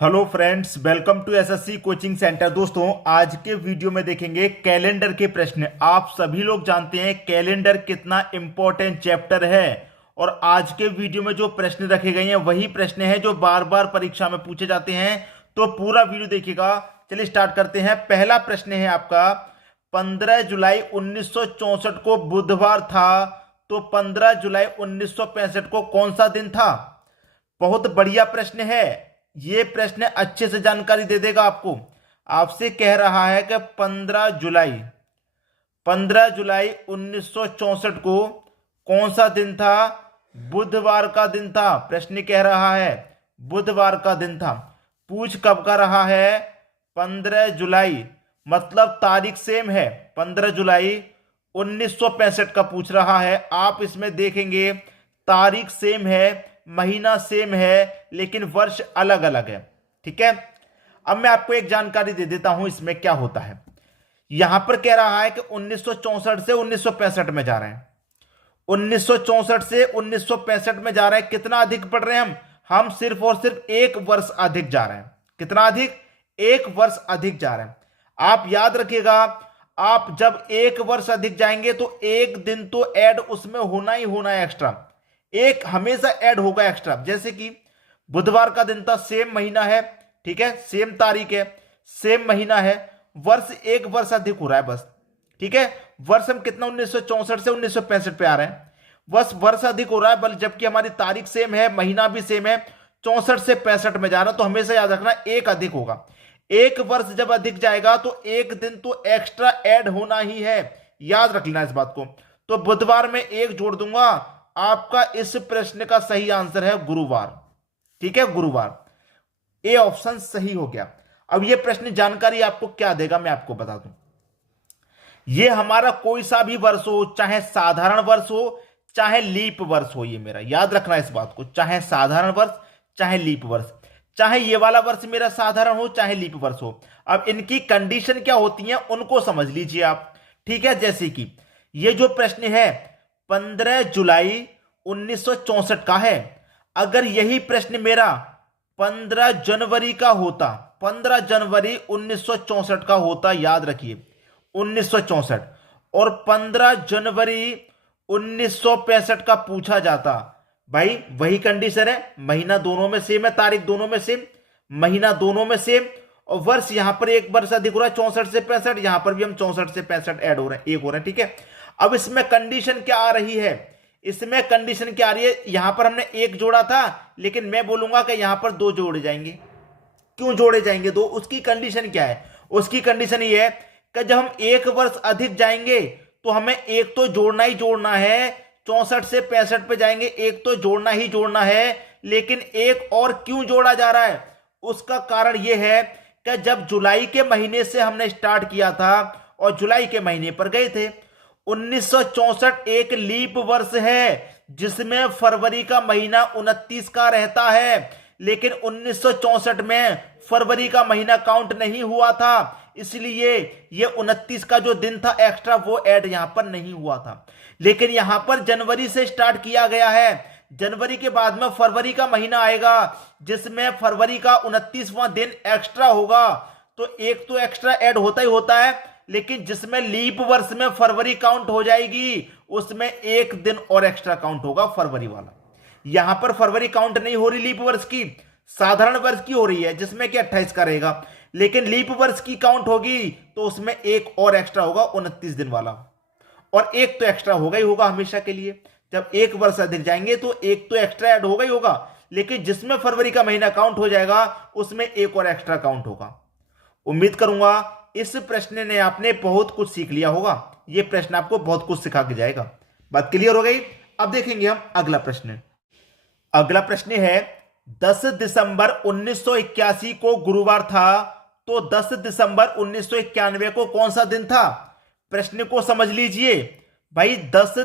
Hello friends, welcome to SSC coaching centre. दोस्तों, आज के वीडियो में देखेंगे कैलेंडर के प्रश्न। आप सभी लोग जानते हैं कैलेंडर कितना इंपॉर्टेंट चैप्टर है और आज के वीडियो में जो प्रश्न रखे गए हैं वही प्रश्न है जो बार बार परीक्षा में पूछे जाते हैं। तो पूरा वीडियो देखिएगा। चलिए स्टार्ट करते हैं। पहला प्रश्न है आपका, 15 जुलाई 1964 को बुधवार था, तो 15 जुलाई 1965 को कौन सा दिन था? बहुत बढ़िया प्रश्न है। ये प्रश्न अच्छे से जानकारी दे देगा आपको। आपसे कह रहा है कि 15 जुलाई 1964 को कौन सा दिन था? बुधवार का दिन था। प्रश्न कह रहा है बुधवार का दिन था। पूछ कब का रहा है? 15 जुलाई, मतलब तारीख सेम है। 15 जुलाई 1965 का पूछ रहा है। आप इसमें देखेंगे तारीख सेम है, महीना सेम है, लेकिन वर्ष अलग अलग है। ठीक है। अब मैं आपको एक जानकारी दे देता हूं इसमें क्या होता है। यहां पर कह रहा है कि 1964 से 1965 में जा रहे हैं। 1964 से 1965 में जा रहे हैं। कितना अधिक पढ़ रहे हैं हम सिर्फ और सिर्फ एक वर्ष अधिक जा रहे हैं। कितना अधिक? एक वर्ष अधिक जा रहे हैं। आप याद रखिएगा, आप जब एक वर्ष अधिक जाएंगे तो एक दिन तो ऐड उसमें होना ही होना है एक्स्ट्रा। एक हमेशा ऐड होगा एक्स्ट्रा। जैसे कि बुधवार का दिन था, सेम महीना है, ठीक है, सेम तारीख है, सेम महीना है, वर्ष एक वर्ष अधिक हो रहा है बस। ठीक है। वर्ष हम कितना 1964 से 1965 पे आ रहे हैं, बस वर्ष अधिक हो रहा है, बल्कि जबकि हमारी तारीख सेम है, महीना भी सेम है। 64 से 65 में जा रहा है, तो हमेशा याद रखना एक अधिक होगा। एक वर्ष जब अधिक जाएगा तो एक दिन तो एक्स्ट्रा ऐड होना ही है। याद रख लेना इस बात को। तो बुधवार में एक जोड़ दूंगा। आपका इस प्रश्न का सही आंसर है गुरुवार। ठीक है, गुरुवार। ए ऑप्शन सही हो गया। अब यह प्रश्न जानकारी आपको क्या देगा मैं आपको बता दूं। यह हमारा कोई सा भी वर्ष हो, चाहे साधारण वर्ष हो चाहे लीप वर्ष हो, ये मेरा याद रखना इस बात को, चाहे साधारण वर्ष चाहे लीप वर्ष, चाहे ये वाला वर्ष मेरा साधारण हो चाहे लीप वर्ष हो। अब इनकी कंडीशन क्या होती है उनको समझ लीजिए आप। ठीक है। जैसे कि ये जो प्रश्न है 15 जुलाई 1964 का है। अगर यही प्रश्न मेरा 15 जनवरी का होता, 15 जनवरी 1964 का होता, याद रखिए 1964, और 15 जनवरी 1965 का पूछा जाता, भाई वही कंडीशन है, महीना दोनों में सेम है, तारीख दोनों में सेम, महीना दोनों में सेम, और वर्ष यहां पर एक वर्ष अधिक हो रहा है 64 से 65, यहां पर भी हम 64 से 65 ऐड हो रहे हैं, एक हो रहे हैं। ठीक है। अब इसमें कंडीशन क्या आ रही है? इसमें कंडीशन क्या आ रही है? यहां पर हमने एक जोड़ा था, लेकिन मैं बोलूंगा कि यहां पर दो जोड़े जाएंगे। क्यों जोड़े जाएंगे दो? उसकी कंडीशन क्या है? उसकी कंडीशन ये है कि जब हम एक वर्ष अधिक जाएंगे तो हमें एक तो जोड़ना ही जोड़ना है। 64 से 65 पे जाएंगे, एक तो जोड़ना ही जोड़ना है, लेकिन एक और क्यों जोड़ा जा रहा है? उसका कारण यह है कि जब जुलाई के महीने से हमने स्टार्ट किया था और जुलाई के महीने पर गए थे, 1964 एक लीप वर्ष है जिसमें फरवरी का महीना 29 का रहता है, लेकिन 1964 में फरवरी का महीना काउंट नहीं हुआ था, इसलिए ये 29 का जो दिन था एक्स्ट्रा वो ऐड यहां पर नहीं हुआ था। लेकिन यहां पर जनवरी से स्टार्ट किया गया है, जनवरी के बाद में फरवरी का महीना आएगा जिसमें फरवरी का 29वां दिन एक्स्ट्रा होगा, तो एक तो एक्स्ट्रा ऐड होता ही होता है, लेकिन जिसमें लीप वर्ष में फरवरी काउंट हो जाएगी उसमें एक दिन और एक्स्ट्रा काउंट होगा, फरवरी वाला। यहां पर फरवरी काउंट नहीं हो रही लीप वर्ष की, साधारण वर्ष की हो रही है, जिसमें कि 28 का रहेगा, लेकिन लीप वर्ष की काउंट होगी तो उसमें एक और एक्स्ट्रा होगा 29 दिन वाला, और एक तो एक्स्ट्रा होगा ही होगा हमेशा के लिए। जब एक वर्ष अधिक जाएंगे तो एक तो एक्स्ट्रा ऐड होगा ही होगा, लेकिन जिसमें फरवरी का महीना काउंट हो जाएगा उसमें एक और एक्स्ट्रा काउंट होगा। उम्मीद करूंगा इस प्रश्न ने आपने बहुत कुछ सीख लिया होगा। यह प्रश्न आपको बहुत कुछ सिखा के जाएगा। बात क्लियर हो गई? अब देखेंगे हम अगला प्रश्न। अगला प्रश्न है 10 दिसंबर 1981 को गुरुवार था, तो 10 दिसंबर 1991 को कौन सा दिन था? प्रश्न को समझ लीजिए भाई। 10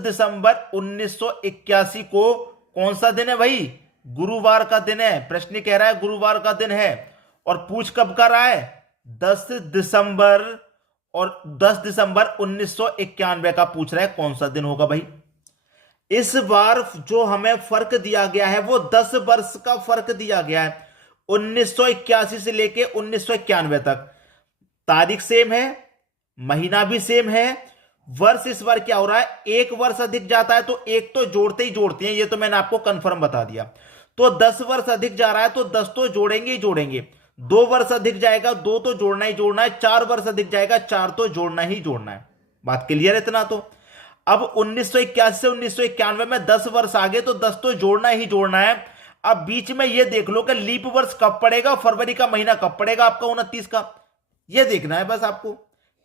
दिसंबर 1981 को कौन सा दिन है भाई? गुरुवार का दिन है। प्रश्न कह रहा है गुरुवार का दिन है, और पूछ कब का रहा है? 10 दिसंबर, और 10 दिसंबर 1991 का पूछ रहा है कौन सा दिन होगा भाई। इस बार जो हमें फर्क दिया गया है वो 10 वर्ष का फर्क दिया गया है, 1981 से लेके 1991 तक। तारीख सेम है, महीना भी सेम है, वर्ष इस बार क्या हो रहा है, एक वर्ष अधिक जाता है तो एक तो जोड़ते ही जोड़ते हैं, ये तो मैंने आपको कंफर्म बता दिया। तो 10 वर्ष अधिक जा रहा है तो 10 तो जोड़ेंगे ही जोड़ेंगे, 2 वर्ष अधिक जाएगा 2 तो जोड़ना ही जोड़ना है, 4 वर्ष अधिक जाएगा 4 तो जोड़ना ही जोड़ना है। बात क्लियर है इतना तो। अब 1981 से 1991 में 10 वर्ष आगे तो 10 तो जोड़ना ही जोड़ना है। अब बीच में यह देख लो कि लीप वर्ष कब पड़ेगा, फरवरी का महीना कब पड़ेगा आपका 29 का, यह देखना है बस आपको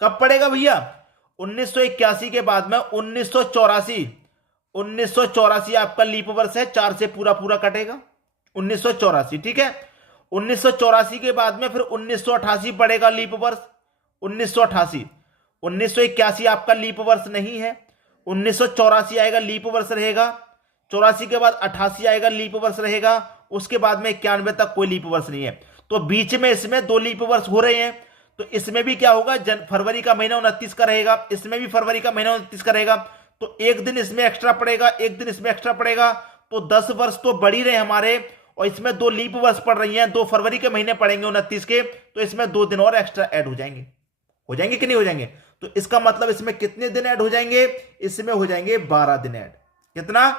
कब पड़ेगा भैया। 1981 के बाद में 1984 आपका लीप वर्ष है, 4 से पूरा पूरा कटेगा 1984, ठीक है। 1984 के बाद में फिर 1988 पड़ेगा लीप वर्ष, 1988। 1981 आपका लीप वर्ष नहीं है, 1984 आएगा लीप वर्ष रहेगा, 84 के बाद 88 आएगा लीप वर्ष रहेगा, उसके बाद में 91 तक कोई लीप वर्ष नहीं है। तो बीच में इसमें 2 लीप वर्ष हो रहे हैं, तो इसमें भी क्या होगा, फरवरी का महीना 29 का रहेगा, इसमें भी फरवरी का महीना 29 का रहेगा, तो एक दिन इसमें एक्स्ट्रा पड़ेगा, एक दिन इसमें एक्स्ट्रा पड़ेगा, तो 10 वर्ष तो बढ़ ही रहे हमारे, और इसमें 2 लीप वर्ष पड़ रही हैं, 2 फरवरी के महीने पड़ेंगे 29 के, तो इसमें 2 दिन और एक्स्ट्रा ऐड हो जाएंगे कि नहीं हो जाएंगे। तो इसका मतलब इसमें कितने दिन ऐड हो जाएंगे, इसमें हो जाएंगे 12 दिन ऐड। कितना,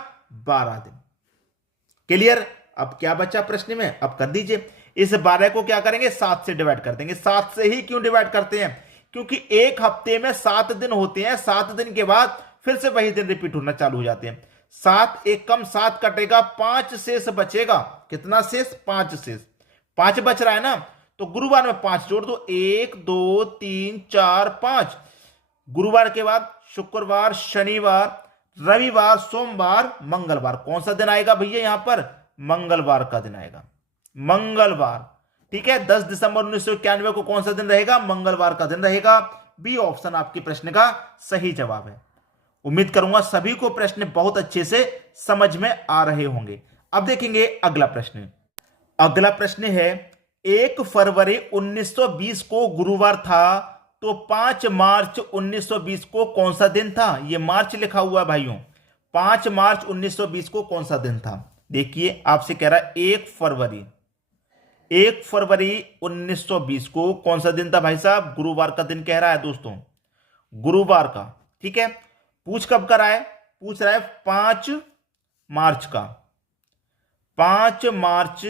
12 दिन। क्लियर। अब क्या बचा प्रश्न में, अब कर दीजिए। इस 12 को क्या करेंगे, 7 से डिवाइड कर देंगे। 7 से ही क्यों डिवाइड करते हैं, क्योंकि एक हफ्ते में 7 दिन होते हैं, 7 दिन के बाद फिर से वही दिन रिपीट होना चालू हो जाते हैं। 7 एक कम 7 कटेगा, 5 शेष बचेगा। कितना शेष, 5 शेष, 5 बच रहा है ना, तो गुरुवार में 5 जोड़ दो, 1 2 3 4 5। गुरुवार के बाद शुक्रवार, शनिवार, रविवार, सोमवार, मंगलवार। कौन सा दिन आएगा भैया यहां पर, मंगलवार का दिन आएगा, मंगलवार, ठीक है। 10 दिसंबर 1991 को कौन सा दिन रहेगा, मंगलवार का दिन रहेगा। बी ऑप्शन आपके प्रश्न का सही जवाब है। उम्मीद करूंगा सभी को प्रश्न बहुत अच्छे से समझ में आ रहे होंगे। अब देखेंगे अगला प्रश्न। अगला प्रश्न है, 1 फरवरी 1920 को गुरुवार था, तो 5 मार्च 1920 को कौन सा दिन था। यह मार्च लिखा हुआ है भाइयों, 5 मार्च 1920 को कौन सा दिन था। देखिए आपसे कह रहा है 1 फरवरी 1920 को कौन सा दिन था भाई साहब, गुरुवार का दिन कह रहा है दोस्तों, गुरुवार का, ठीक है। पूछ कब कर रहा है, पूछ रहा है 5 मार्च का, 5 मार्च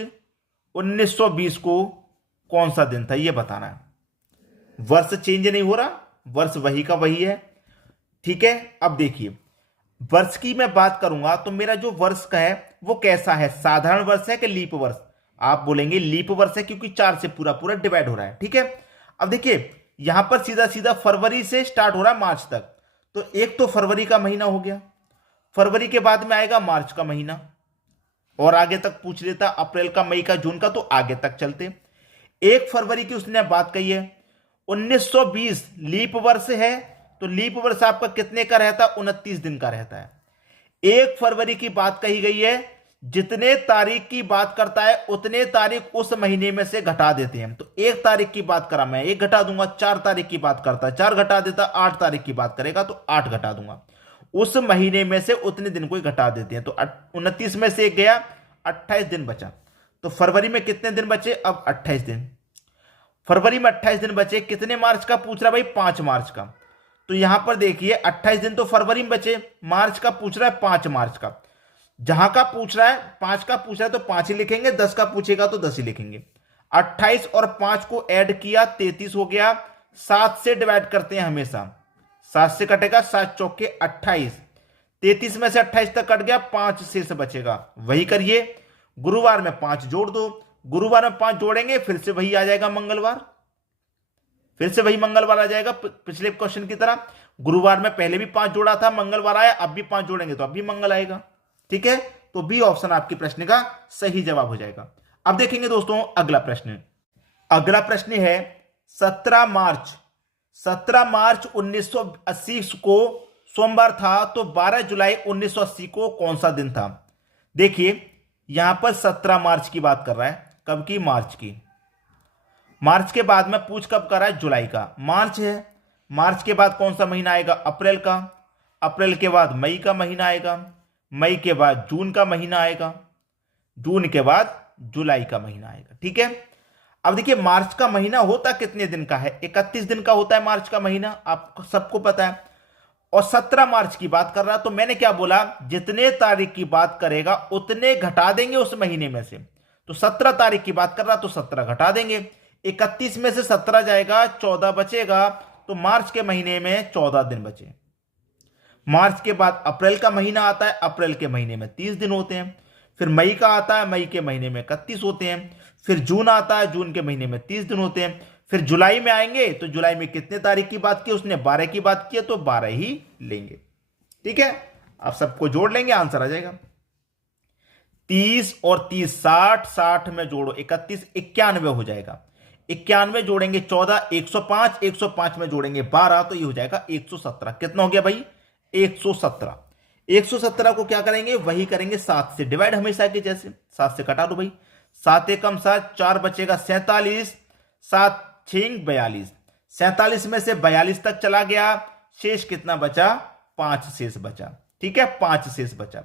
1920 को कौन सा दिन था, यह बताना है। वर्ष चेंज नहीं हो रहा, वर्ष वही का वही है, ठीक है। अब देखिए वर्ष की मैं बात करूंगा तो मेरा जो वर्ष का है वो कैसा है, साधारण वर्ष है कि लीप वर्ष। आप बोलेंगे लीप वर्ष है, क्योंकि 4 से पूरा पूरा डिवाइड हो रहा है, ठीक है। अब देखिए यहां पर सीधा सीधा फरवरी से स्टार्ट हो रहा है मार्च तक, तो एक तो फरवरी का महीना हो गया, फरवरी के बाद में आएगा मार्च का महीना, और आगे तक पूछ लेता अप्रैल का, मई का, जून का, तो आगे तक चलते। 1 फरवरी की उसने बात कही है, 1920 लीप वर्ष है, तो लीप वर्ष आपका कितने का रहता है, 29 दिन का रहता है। 1 फरवरी की बात कही गई है, जितने तारीख की बात करता है उतने तारीख उस महीने में से घटा देते हैं। तो 1 तारीख की बात करा मैं 1 घटा दूंगा, 4 तारीख की बात करता है 4 घटा देता, 8 तारीख की बात करेगा तो 8 घटा दूंगा, उस महीने में से उतने दिन को ही घटा देते हैं। तो 29 में से 1 गया, 28 दिन बचा। तो फरवरी में कितने दिन बचे, अब 28 दिन। फरवरी में 28 दिन बचे, कितने मार्च का पूछ रहा भाई, 5 मार्च का। तो यहां पर देखिए 28 दिन तो फरवरी में बचे, मार्च का पूछ रहा है 5 मार्च का। जहां का पूछ रहा है 5 का पूछ रहा है तो 5 ही लिखेंगे, 10 का पूछेगा तो 10 ही लिखेंगे। 28 और 5 को ऐड किया 33 हो गया। 7 से डिवाइड करते हैं हमेशा, 7 से कटेगा, 7 चौके 28, 33 में से 28 तक कट गया, 5 शेष बचेगा, वही करिए। गुरुवार में 5 जोड़ दो, गुरुवार में 5 जोड़ेंगे फिर से वही आ जाएगा मंगलवार, फिर से वही मंगलवार आ जाएगा पिछले क्वेश्चन की तरह। गुरुवार में पहले भी 5 जोड़ा था, मंगलवार आया, अब भी 5 जोड़ेंगे तो अब भी मंगल आएगा, ठीक है। तो बी ऑप्शन आपके प्रश्न का सही जवाब हो जाएगा। अब देखेंगे दोस्तों अगला प्रश्न। अगला प्रश्न है 17 मार्च 1980 को सोमवार था, तो 12 जुलाई 1980 को कौन सा दिन था। देखिए यहां पर 17 मार्च की बात कर रहा है, कब की, मार्च की। मार्च के बाद में पूछ कब कर रहा है, जुलाई का। मार्च है, मार्च के बाद कौन सा महीना आएगा, अप्रैल का। अप्रैल के बाद मई का महीना आएगा। मई के बाद जून का महीना आएगा, जून के बाद जुलाई का महीना आएगा। ठीक है, अब देखिए मार्च का महीना होता कितने दिन का है? 31 दिन का होता है मार्च का महीना, आपको सबको पता है। और 17 मार्च की बात कर रहा, तो मैंने क्या बोला, जितने तारीख की बात करेगा उतने घटा देंगे उस महीने में से। तो 17 तारीख की बात कर रहा तो 17 घटा देंगे, 31 में से 17 जाएगा, 14 बचेगा। तो मार्च के महीने में 14 दिन बचे। मार्च के बाद अप्रैल का महीना आता है, अप्रैल के महीने में 30 दिन होते हैं। फिर मई का आता है, मई के महीने में 31 होते हैं। फिर जून आता है, जून के महीने में 30 दिन होते हैं। फिर जुलाई में आएंगे, तो जुलाई में कितने तारीख की बात की उसने? 12 की बात की है, तो 12 ही लेंगे। ठीक है, आप सबको जोड़ लेंगे, आंसर आ जाएगा 30 और 30 60, 60 में जोड़ो 31, 91 हो जाएगा। 91 जोड़ेंगे 14, 105, 105 में जोड़ेंगे 12, तो ये हो जाएगा 117। कितना हो गया भाई? 117। 117 को क्या करेंगे? वही करेंगे 7 से डिवाइड, हमेशा के जैसे 7 से कटा दो भाई। 7 एकम 7, 4 बचेगा 47, 7 6 42, 47 में से 42 तक चला गया, शेष कितना बचा? 5 शेष बचा। ठीक है, 5 शेष बचा।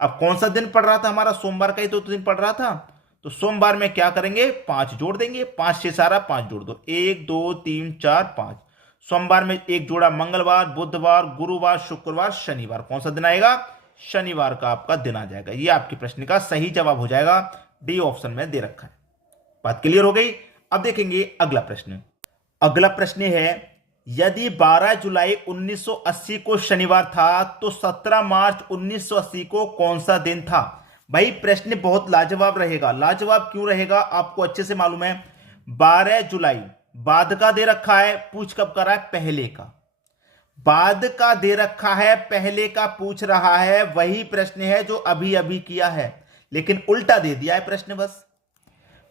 अब कौन सा दिन पड़ रहा था हमारा? सोमवार का ही तो दिन पड़ रहा था। तो सोमवार में क्या करेंगे? 5 जोड़ देंगे, 5 शेष आ रहा, 5 जोड़ दो, 1 2 3 4 5। सोमवार में एक जोड़ा मंगलवार, बुधवार, गुरुवार, शुक्रवार, शनिवार। कौन सा दिन आएगा? शनिवार का आपका दिन आ जाएगा। ये आपके प्रश्न का सही जवाब हो जाएगा, डी ऑप्शन में दे रखा है। बात क्लियर हो गई? अब देखेंगे अगला प्रश्न। अगला प्रश्न है, यदि 12 जुलाई 1980 को शनिवार था तो 17 मार्च 1980 को कौन सा दिन था? भाई प्रश्न बहुत लाजवाब रहेगा। लाजवाब क्यों रहेगा? आपको अच्छे से मालूम है। 12 जुलाई बाद का दे रखा है, पूछ कब कर रहा है? पहले का। बाद का दे रखा है, पहले का पूछ रहा है। वही प्रश्न है जो अभी अभी किया है, लेकिन उल्टा दे दिया है प्रश्न। बस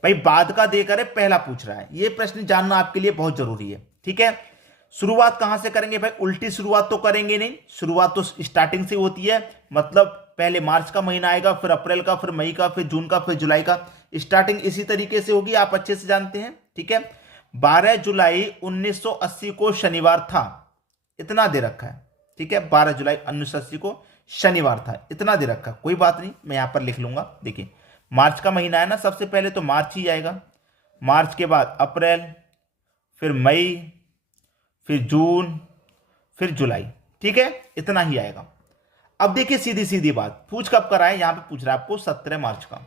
भाई बाद का देकर है, पहला पूछ रहा है। यह प्रश्न जानना आपके लिए बहुत जरूरी है। ठीक है, शुरुआत कहां से करेंगे भाई? उल्टी शुरुआत तो करेंगे नहीं, शुरुआत तो स्टार्टिंग से होती है। मतलब पहले मार्च का महीना आएगा, फिर अप्रैल का, फिर मई का, फिर जून का, फिर जुलाई का। स्टार्टिंग इसी तरीके से होगी, आप अच्छे से जानते हैं। ठीक है, 12 जुलाई 1980 को शनिवार था, इतना दे रखा है। ठीक है, 12 जुलाई 1980 को शनिवार था, इतना दे रखा है। कोई बात नहीं, मैं यहां पर लिख लूंगा। देखिए मार्च का महीना है ना, सबसे पहले तो मार्च ही आएगा। मार्च के बाद अप्रैल, फिर मई, फिर जून, फिर जुलाई। ठीक है, इतना ही आएगा। अब देखिए सीधी सीधी बात, पूछ कब कर रहा है? यहां पे पूछ रहा है आपको 17 मार्च का।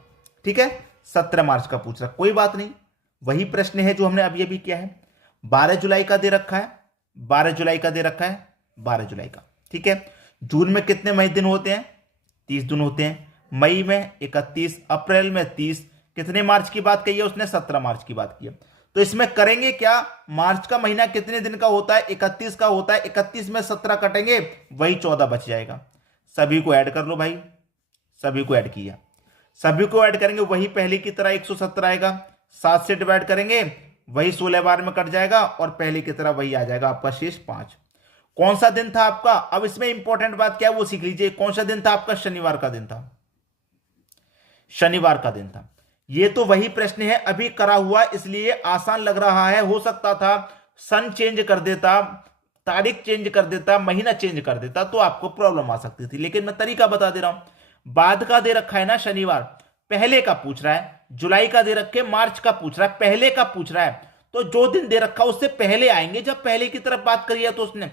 ठीक है, 17 मार्च का पूछ रहा है। कोई बात नहीं, वही प्रश्न है जो हमने अभी अभी किया है। 12 जुलाई का दे रखा है, 12 जुलाई का दे रखा है, 12 जुलाई का। ठीक है, जून में कितने मई दिन होते हैं? 30 दिन होते हैं। मई में 31, अप्रैल में 30। कितने मार्च की बात कही है उसने? 17 मार्च की बात की है। तो इसमें करेंगे क्या? मार्च का महीना कितने दिन का होता है? 31 का होता है। 31 में 17 कटेंगे, वही 14 बच जाएगा। सभी को ऐड कर लो भाई, सभी को ऐड किया, सभी को ऐड करेंगे, वही पहले की तरह 117 आएगा। 7 से डिवाइड करेंगे, वही 16 बार में कट जाएगा, और पहले की तरह वही आ जाएगा आपका शेष 5। कौन सा दिन था आपका? अब इसमें इंपॉर्टेंट बात क्या है वो सीख लीजिए। कौन सा दिन था आपका? शनिवार का दिन था, शनिवार का दिन था। ये तो वही प्रश्न है अभी करा हुआ, इसलिए आसान लग रहा है। हो सकता था सन चेंज कर देता, तारीख चेंज कर देता, महीना चेंज कर देता, तो आपको प्रॉब्लम आ सकती थी। लेकिन मैं तरीका बता दे रहा हूं। बाद का दे रखा है ना शनिवार, पहले का पूछ रहा है। जुलाई का दे रखे, मार्च का पूछ रहा है, पहले का पूछ रहा है। तो जो दिन दे रखा उससे पहले आएंगे। जब पहले की तरफ बात करिए तो उसने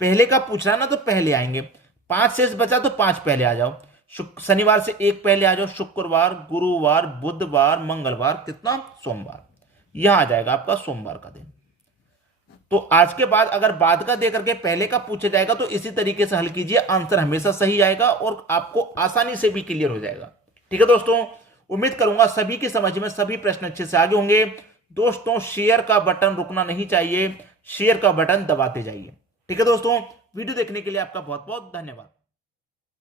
पहले का पूछ रहा है ना, तो पहले आएंगे। 5 शेष बचा तो 5 पहले आ जाओ। शनिवार से 1 पहले आ जाओ, शुक्रवार, गुरुवार, बुधवार, मंगलवार, कितना? सोमवार। यहां आ जाएगा आपका सोमवार का दिन। तो आज के बाद अगर बाद का दे करके पहले का पूछा जाएगा तो इसी तरीके से हल कीजिए, आंसर हमेशा सही आएगा और आपको आसानी से भी क्लियर हो जाएगा। ठीक है दोस्तों, उम्मीद करूंगा सभी की समझ में सभी प्रश्न अच्छे से आगे होंगे। दोस्तों शेयर का बटन रुकना नहीं चाहिए, शेयर का बटन दबाते जाइए। ठीक है दोस्तों, वीडियो देखने के लिए आपका बहुत बहुत धन्यवाद।